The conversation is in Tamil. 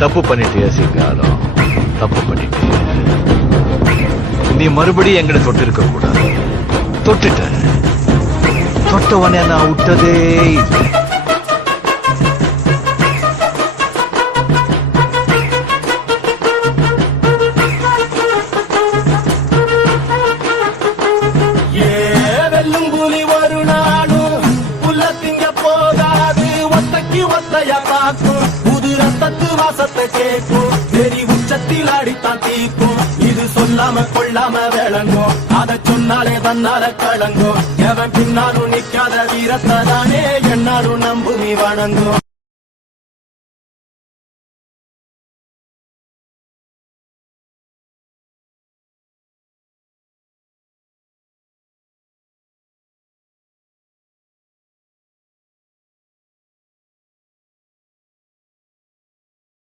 தப்பு பண்ணிட்டிய சிங்காரம், தப்பு பண்ணிட்டிய. நீ மறுபடியும் எங்களை தொட்டிருக்க கூடாது. தொட்டுட்ட. தொட்டவனே நான் விட்டதே இல்லை. புது ரத்தத்து வாசத்தை கேட்கும், வெறி உச்சத்தில் அடித்தான் தீக்கும். இது சொல்லாம கொள்ளாம விளங்கும், அதை சொன்னாலே தன்னால கலங்கும். எவன் பின்னாலும் நிக்காத வீரத்தை தானே என்னாலும் நம்புமி வணங்கும்.